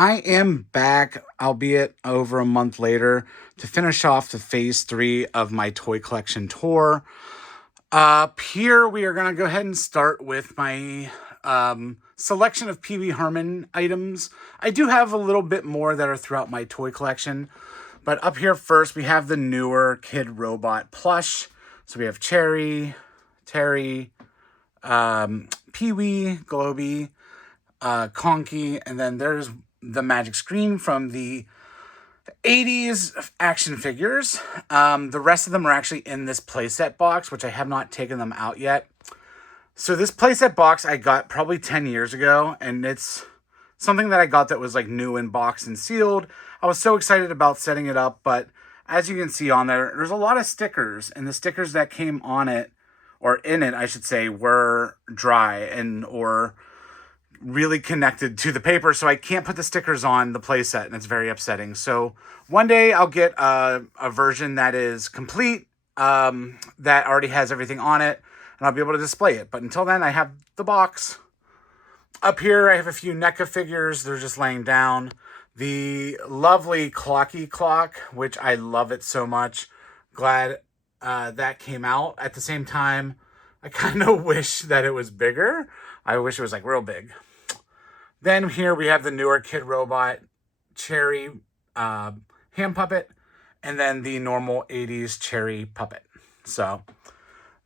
I am back, albeit over a month later, to finish off the phase 3 of my toy collection tour. Up here, we are going to go ahead and start with my selection of Pee Wee Herman items. I do have a little bit more that are throughout my toy collection, but up here first, we have the newer Kid Robot plush. So we have Cherry, Terry, Pee Wee, Globy, Conky, and then there's the magic screen from the 80s action figures. The rest of them are actually in this playset box, which I have not taken them out yet. So this playset box I got probably 10 years ago, and it's something that I got that was like new in box and sealed. I was so excited about setting it up, but as you can see on there's a lot of stickers, and the stickers that came on it, or in it, I should say, were dry or really connected to the paper, so I can't put the stickers on the playset, and it's very upsetting. So one day I'll get a version that is complete, that already has everything on it, and I'll be able to display it. But until then, I have the box. Up here, I have a few NECA figures. They're just laying down. The lovely Clocky Clock, which I love it so much. Glad that came out. At the same time, I kind of wish that it was bigger. I wish it was like real big. Then here we have the newer Kid Robot Cherry hand puppet, and then the normal 80s Cherry puppet. So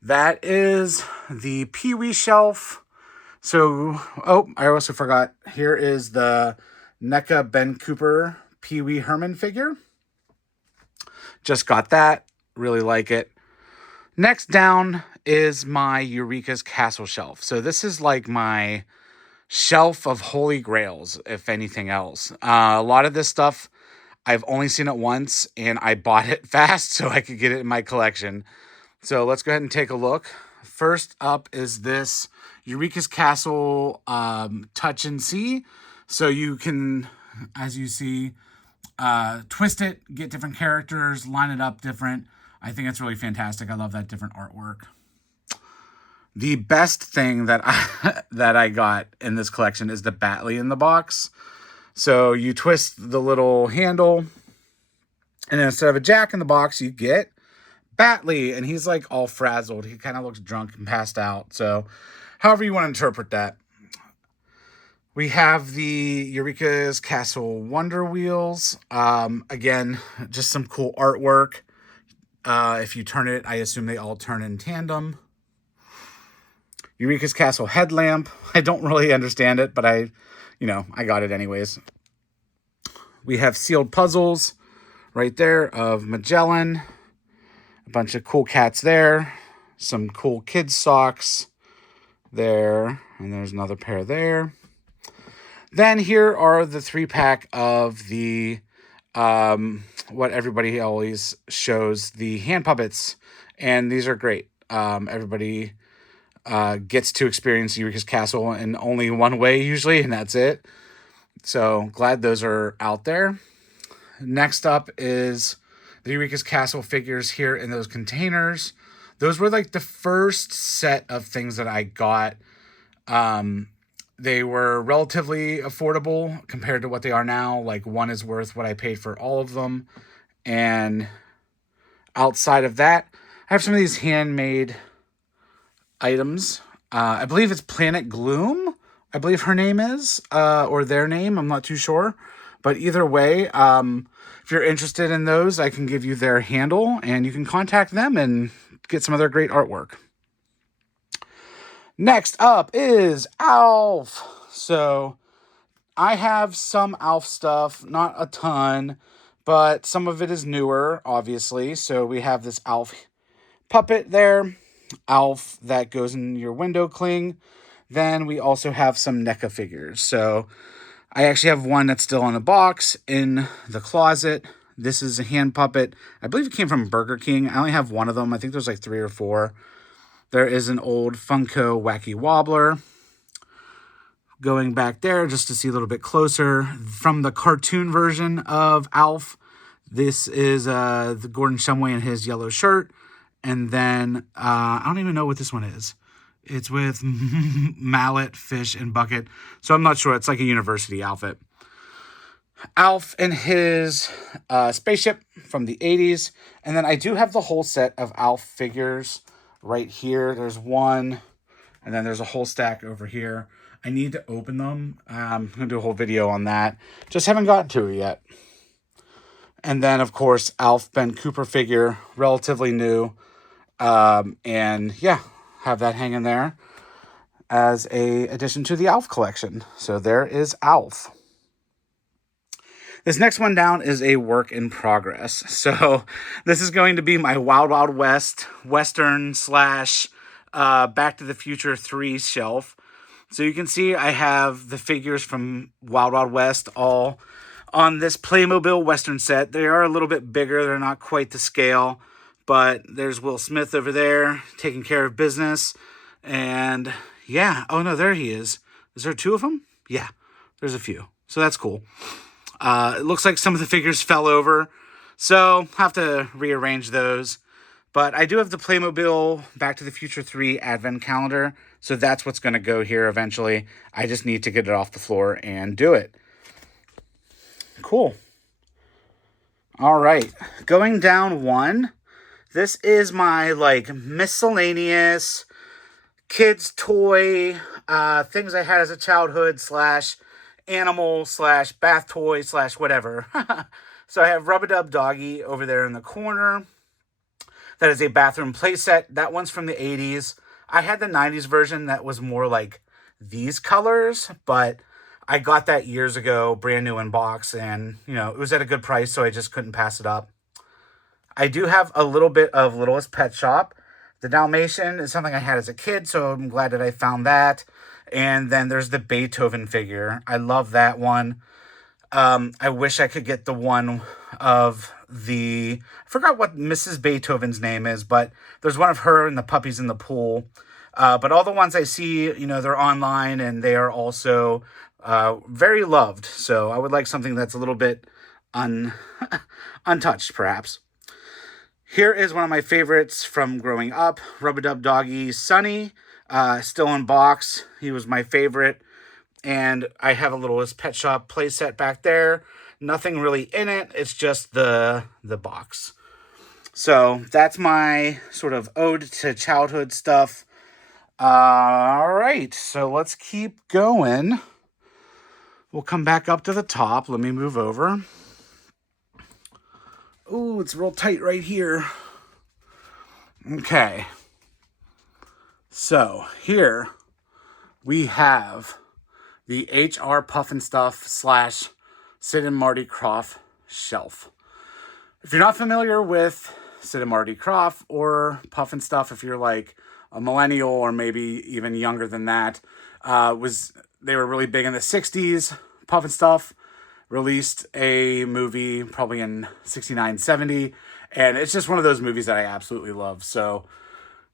that is the Pee Wee shelf. So, I also forgot. Here is the NECA Ben Cooper Pee Wee Herman figure. Just got that. Really like it. Next down is my Eureka's Castle shelf. So this is like my shelf of holy grails, if anything else. A lot of this stuff, I've only seen it once, and I bought it fast so I could get it in my collection. So let's go ahead and take a look. First up is this Eureka's Castle Touch and See. So you can, as you see, twist it, get different characters, line it up different. I think it's really fantastic. I love that different artwork. The best thing that I got in this collection is the Batley in the box. So you twist the little handle, and then instead of a Jack in the box, you get Batley, and he's like all frazzled. He kind of looks drunk and passed out. So however you want to interpret that. We have the Eureka's Castle Wonder Wheels. Again, just some cool artwork. If you turn it, I assume they all turn in tandem. Eureka's Castle headlamp. I don't really understand it, but I got it anyways. We have sealed puzzles right there of Magellan. A bunch of cool cats there. Some cool kids socks there. And there's another pair there. Then here are the 3-pack of the, what everybody always shows, the hand puppets. And these are great. Everybody gets to experience Eureka's Castle in only one way usually, and that's it. So glad those are out there. Next up is the Eureka's Castle figures here in those containers. Those were like the first set of things that I got. They were relatively affordable compared to what they are now. Like one is worth what I paid for all of them. And outside of that, I have some of these handmade items. I believe it's Planet Gloom. I believe her name is, or their name. I'm not too sure. But either way, if you're interested in those, I can give you their handle, and you can contact them and get some of their great artwork. Next up is Alf. So I have some Alf stuff, not a ton, but some of it is newer, obviously. So we have this Alf puppet there. Alf that goes in your window cling. Then we also have some NECA figures. So I actually have one that's still in a box in the closet. This is a hand puppet. I believe it came from Burger King. I only have one of them. I think there's like 3 or 4. There is an old Funko Wacky Wobbler. Going back there just to see a little bit closer. From the cartoon version of Alf, this is the Gordon Shumway in his yellow shirt. And then, I don't even know what this one is. It's with mallet, fish, and bucket. So I'm not sure. It's like a university outfit. Alf and his spaceship from the 80s. And then I do have the whole set of Alf figures right here. There's one, and then there's a whole stack over here. I need to open them. I'm going to do a whole video on that. Just haven't gotten to it yet. And then, of course, Alf Ben Cooper figure, relatively new. And yeah, have that hanging there as a addition to the Alf collection. So there is Alf. This next one down is a work in progress. So this is going to be my Wild Wild West Western slash Back to the Future 3 shelf. So you can see I have the figures from Wild Wild West all on this Playmobil Western set. They are a little bit bigger. They're not quite the scale. But there's Will Smith over there taking care of business. And yeah. Oh, no, there he is. Is there two of them? Yeah, there's a few. So that's cool. It looks like some of the figures fell over, so have to rearrange those. But I do have the Playmobil Back to the Future 3 Advent Calendar, so that's what's going to go here eventually. I just need to get it off the floor and do it. Cool. All right, going down one. This is my, miscellaneous kids' toy, things I had as a childhood / animal / bath toy / whatever. So I have Rub-a-Dub Doggy over there in the corner. That is a bathroom playset. That one's from the 80s. I had the 90s version that was more like these colors, but I got that years ago, brand new in box, and, it was at a good price, so I just couldn't pass it up. I do have a little bit of Littlest Pet Shop. The Dalmatian is something I had as a kid, so I'm glad that I found that. And then there's the Beethoven figure. I love that one. I wish I could get the one of I forgot what Mrs. Beethoven's name is, but there's one of her and the puppies in the pool. But all the ones I see, they're online and they are also very loved. So I would like something that's a little bit untouched, perhaps. Here is one of my favorites from growing up, Rub-a-Dub Doggy Sonny, still in box. He was my favorite. And I have a Littlest Pet Shop playset back there. Nothing really in it. It's just the box. So that's my sort of ode to childhood stuff. All right, so let's keep going. We'll come back up to the top. Let me move over. Ooh, it's real tight right here. Okay. So here we have the HR Puffin Stuff / Sid and Marty Krofft shelf. If you're not familiar with Sid and Marty Krofft or Puffin Stuff, if you're like a millennial or maybe even younger than that, they were really big in the 60s. Puffin Stuff released a movie probably in 69, 70, and it's just one of those movies that I absolutely love. So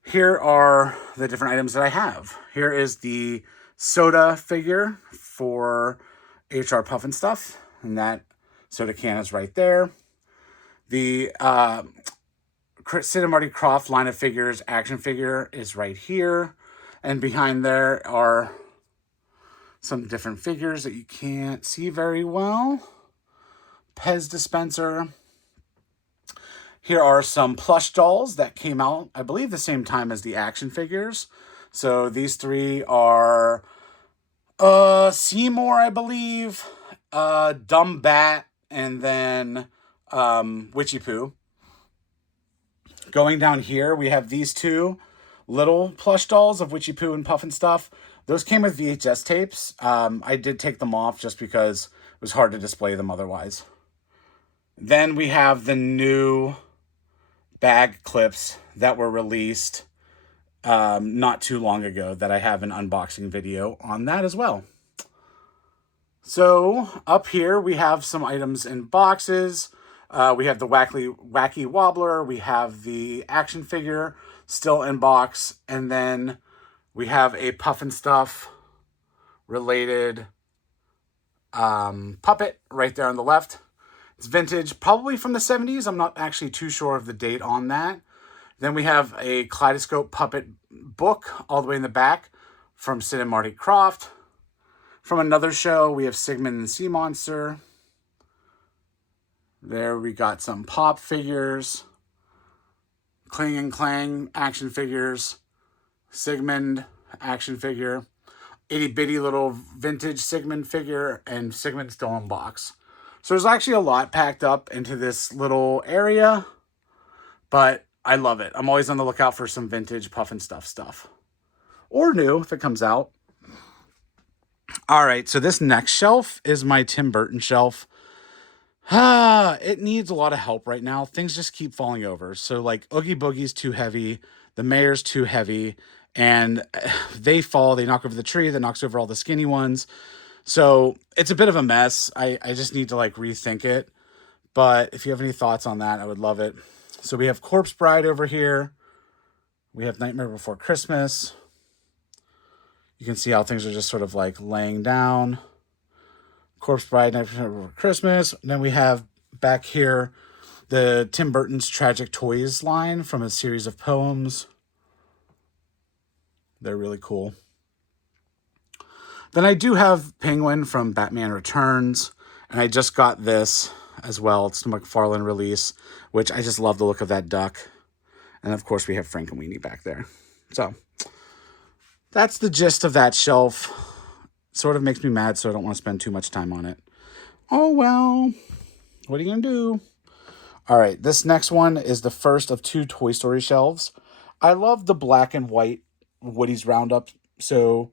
here are the different items that I have. Here is the soda figure for HR Puffin Stuff, and that soda can is right there. The Sid and Marty Krofft line of figures action figure is right here, and behind there are some different figures that you can't see very well. Pez dispenser. Here are some plush dolls that came out, I believe, the same time as the action figures. So these three are Seymour, I believe, Dumb Bat, and then Witchy Poo. Going down here, we have these two little plush dolls of Witchy Poo and Puffin Stuff. Those came with VHS tapes. I did take them off just because it was hard to display them otherwise. Then we have the new bag clips that were released not too long ago that I have an unboxing video on that as well. So up here we have some items in boxes. We have the Wacky Wobbler. We have the action figure still in box. And then we have a Puffin Stuff related puppet right there on the left. It's vintage, probably from the 70s. I'm not actually too sure of the date on that. Then we have a Kaleidoscope puppet book all the way in the back from Sid and Marty Krofft. From another show, we have Sigmund and Sea Monster. There we got some pop figures, Cling and Clang action figures, Sigmund action figure, itty bitty little vintage Sigmund figure, and Sigmund still in box. So there's actually a lot packed up into this little area, but I love it. I'm always on the lookout for some vintage Puff and stuff. Or new if it comes out. All right, so this next shelf is my Tim Burton shelf. It needs a lot of help right now. Things just keep falling over. So like Oogie Boogie's too heavy, the Mayor's too heavy, and they fall, they knock over the tree, that knocks over all the skinny ones. So it's a bit of a mess. I just need to like rethink it. But if you have any thoughts on that, I would love it. So we have Corpse Bride over here. We have Nightmare Before Christmas. You can see how things are just sort of like laying down. Corpse Bride, Nightmare Before Christmas. And then we have back here the Tim Burton's Tragic Toys line from a series of poems. They're really cool. Then I do have Penguin from Batman Returns. And I just got this as well. It's the McFarlane release, which I just love the look of that duck. And of course we have Frankenweenie back there. So that's the gist of that shelf. Sort of makes me mad, so I don't want to spend too much time on it. Oh, well, what are you going to do? All right, this next one is the first of 2 Toy Story shelves. I love the black and white Woody's Roundup, so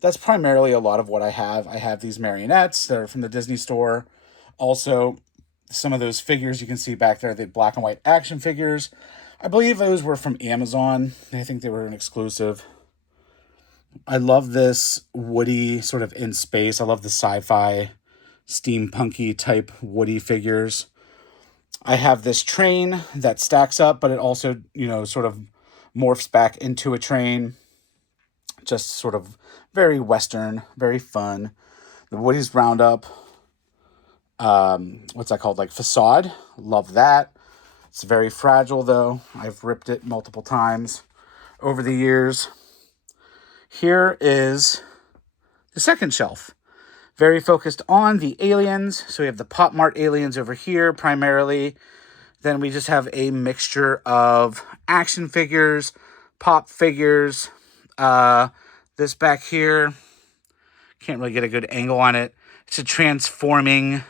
that's primarily a lot of what I have. I have these marionettes that are from the Disney store. Also, some of those figures you can see back there, the black and white action figures. I believe those were from Amazon. I think they were an exclusive. I love this Woody sort of in space. I love the sci-fi, steampunky type Woody figures. I have this train that stacks up, but it also, sort of morphs back into a train. Just sort of very Western, very fun. The Woody's Roundup. What's that called? Like facade. Love that. It's very fragile though. I've ripped it multiple times over the years. Here is the second shelf. Very focused on the aliens. So we have the Pop Mart aliens over here primarily. Then we just have a mixture of action figures, pop figures. This back here, can't really get a good angle on it. It's a transforming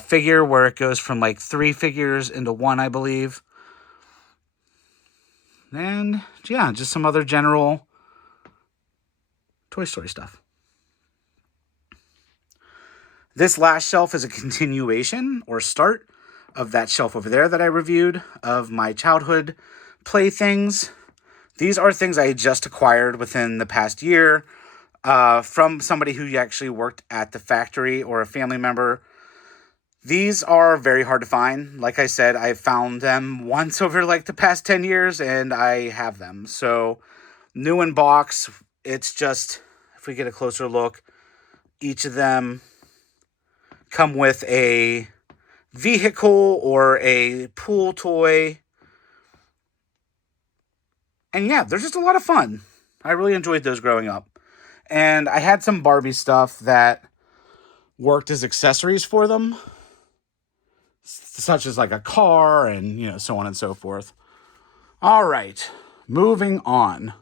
figure where it goes from like 3 figures into 1, I believe. And yeah, just some other general Toy Story stuff. This last shelf is a continuation or start of that shelf over there that I reviewed of my childhood playthings. These are things I just acquired within the past year from somebody who actually worked at the factory or a family member. These are very hard to find. Like I said, I found them once over like the past 10 years and I have them. So new in box, it's just, if we get a closer look, each of them come with a vehicle or a pool toy. And yeah, they're just a lot of fun. I really enjoyed those growing up. And I had some Barbie stuff that worked as accessories for them, such as like a car and, so on and so forth. All right, moving on.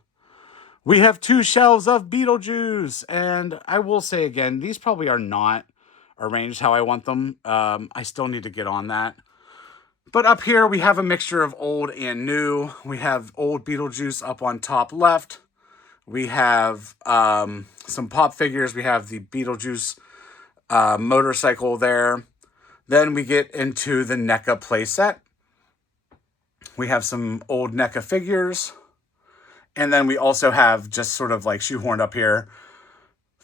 We have 2 shelves of Beetlejuice, and I will say again, these probably are not arranged how I want them. I still need to get on that. But up here, we have a mixture of old and new. We have old Beetlejuice up on top left. We have some pop figures. We have the Beetlejuice motorcycle there. Then we get into the NECA playset. We have some old NECA figures. And then we also have just sort of like shoehorned up here,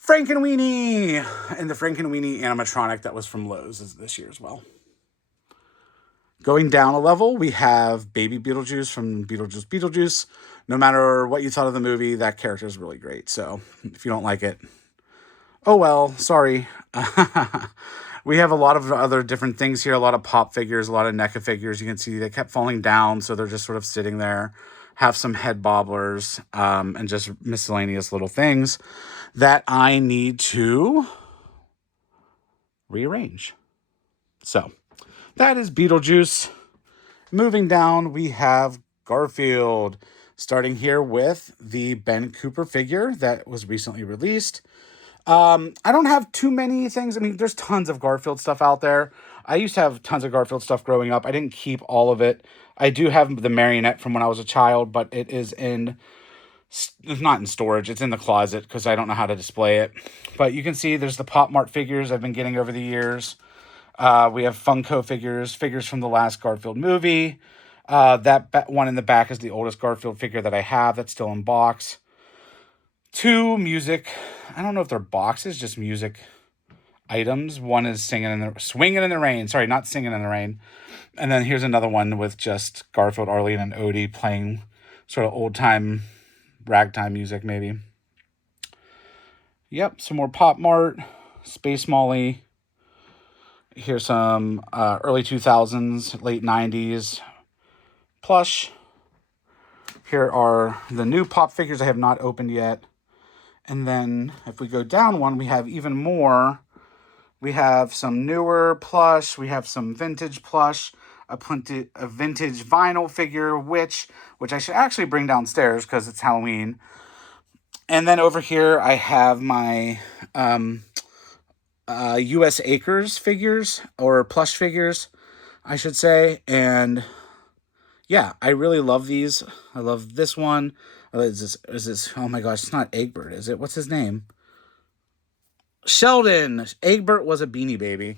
Frankenweenie! And the Frankenweenie animatronic that was from Lowe's is this year as well. Going down a level, we have Baby Beetlejuice from Beetlejuice. No matter what you thought of the movie, that character is really great. So if you don't like it, oh well, sorry. We have a lot of other different things here, a lot of pop figures, a lot of NECA figures. You can see they kept falling down, so they're just sort of sitting there. Have some head bobblers and just miscellaneous little things that I need to rearrange. So that is Beetlejuice. Moving down, we have Garfield. Starting here with the Ben Cooper figure that was recently released. I don't have too many things. I mean, there's tons of Garfield stuff out there. I used to have tons of Garfield stuff growing up. I didn't keep all of it. I do have the marionette from when I was a child, but it's not in storage. It's in the closet because I don't know how to display it. But you can see there's the Pop Mart figures I've been getting over the years. We have Funko figures from the last Garfield movie. That one in the back is the oldest Garfield figure that I have that's still in box. 2 music. I don't know if they're boxes, just music items. One is swinging in the rain. Sorry, not singing in the rain. And then here's another one with just Garfield, Arlene, and Odie playing sort of old time ragtime music, maybe. Yep, some more Pop Mart, Space Molly. Here's some early 2000s, late 90s plush. Here are the new Pop figures I have not opened yet. And then if we go down one, we have even more. We have some newer plush. We have some vintage plush. A vintage vinyl figure, which I should actually bring downstairs because it's Halloween. And then over here, I have my U.S. Acres figures, or plush figures, I should say. And yeah, I really love these. I love this one. Is this? Oh my gosh, it's not Egbert, is it? What's his name? Sheldon. Egbert was a Beanie Baby.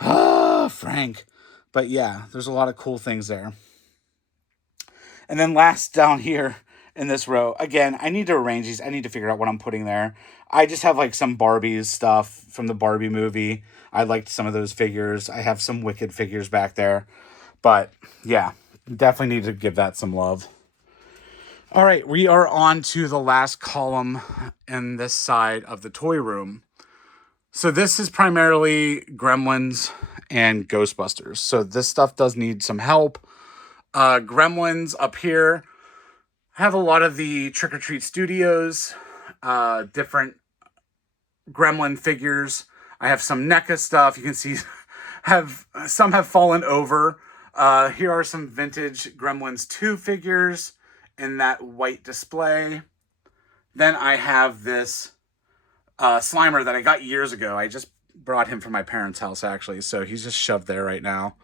Ah, Frank. But yeah, there's a lot of cool things there. And then last down here in this row, again, I need to arrange these. I need to figure out what I'm putting there. I just have like some Barbies stuff from the Barbie movie. I liked some of those figures. I have some Wicked figures back there. But yeah, definitely need to give that some love. All right, we are on to the last column in this side of the toy room. So this is primarily Gremlins and Ghostbusters. So this stuff does need some help. Gremlins up here have a lot of the Trick or Treat Studios, different Gremlin figures. I have some NECA stuff. You can see some have fallen over. Here are some vintage Gremlins 2 figures in that white display. Then I have this Slimer that I got years ago. I just brought him from my parents' house, actually. So he's just shoved there right now.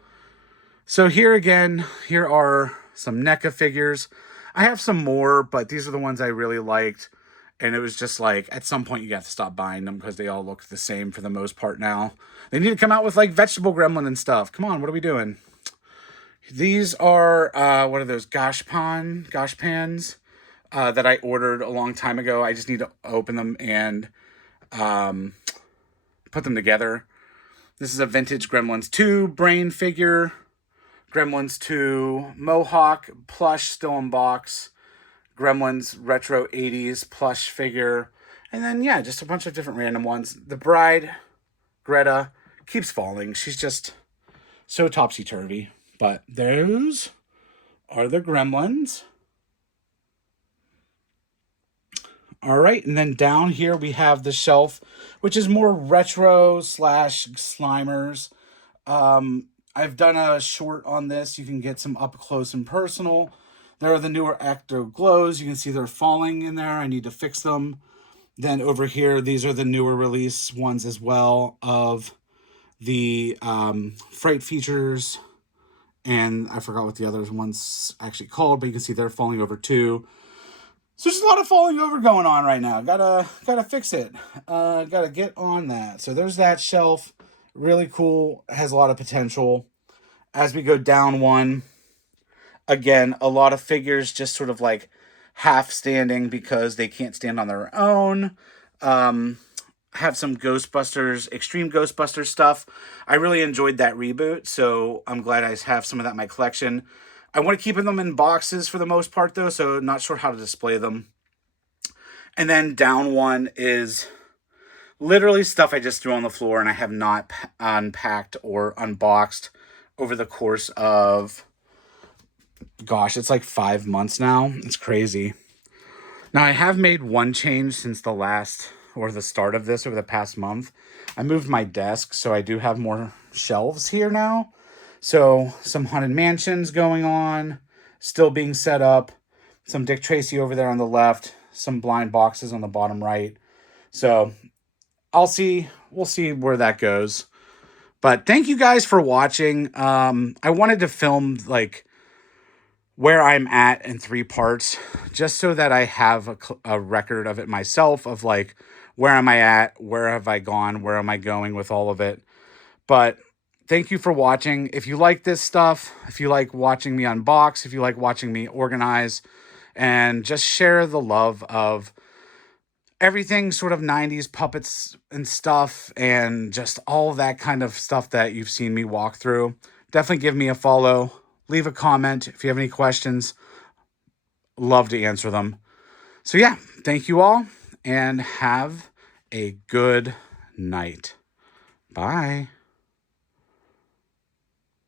So here are some NECA figures. I have some more, but these are the ones I really liked. And it was just like, at some point you got to stop buying them because they all look the same for the most part now. They need to come out with like vegetable gremlin and stuff. Come on, what are we doing? These are, what are those, gosh pans that I ordered a long time ago. I just need to open them and put them together. This is a vintage Gremlins 2 brain figure. Gremlins 2 Mohawk plush still in box. Gremlins retro 80s plush figure. And then, yeah, just a bunch of different random ones. The bride, Greta, keeps falling. She's just so topsy-turvy. But those are the Gremlins. All right, and then down here we have the shelf, which is more retro / Slimers. I've done a short on this. You can get some up close and personal. There are the newer Ecto Glows. You can see they're falling in there. I need to fix them. Then over here, these are the newer release ones as well of the Fright Features. And I forgot what the other one's actually called, but you can see they're falling over too. So there's a lot of falling over going on right now. Gotta fix it. Gotta get on that. So there's that shelf. Really cool. Has a lot of potential. As we go down one, again, a lot of figures just sort of like half standing because they can't stand on their own. Have some Ghostbusters, Extreme Ghostbusters stuff. I really enjoyed that reboot, so I'm glad I have some of that in my collection. I want to keep them in boxes for the most part, though, so not sure how to display them. And then down one is literally stuff I just threw on the floor and I have not unpacked or unboxed over the course of, gosh, it's like 5 months now. It's crazy. Now, I have made one change since the last or the start of this over the past month, I moved my desk, so I do have more shelves here now. So some Haunted Mansions going on, still being set up. Some Dick Tracy over there on the left, some blind boxes on the bottom right. So we'll see where that goes. But thank you guys for watching. I wanted to film like where I'm at in 3 parts, just so that I have a record of it myself, of like, where am I at? Where have I gone? Where am I going with all of it? But thank you for watching. If you like this stuff, if you like watching me unbox, if you like watching me organize, and just share the love of everything sort of 90s puppets and stuff, and just all that kind of stuff that you've seen me walk through, definitely give me a follow. Leave a comment if you have any questions. Love to answer them. So yeah, thank you all, and have a good night. Bye.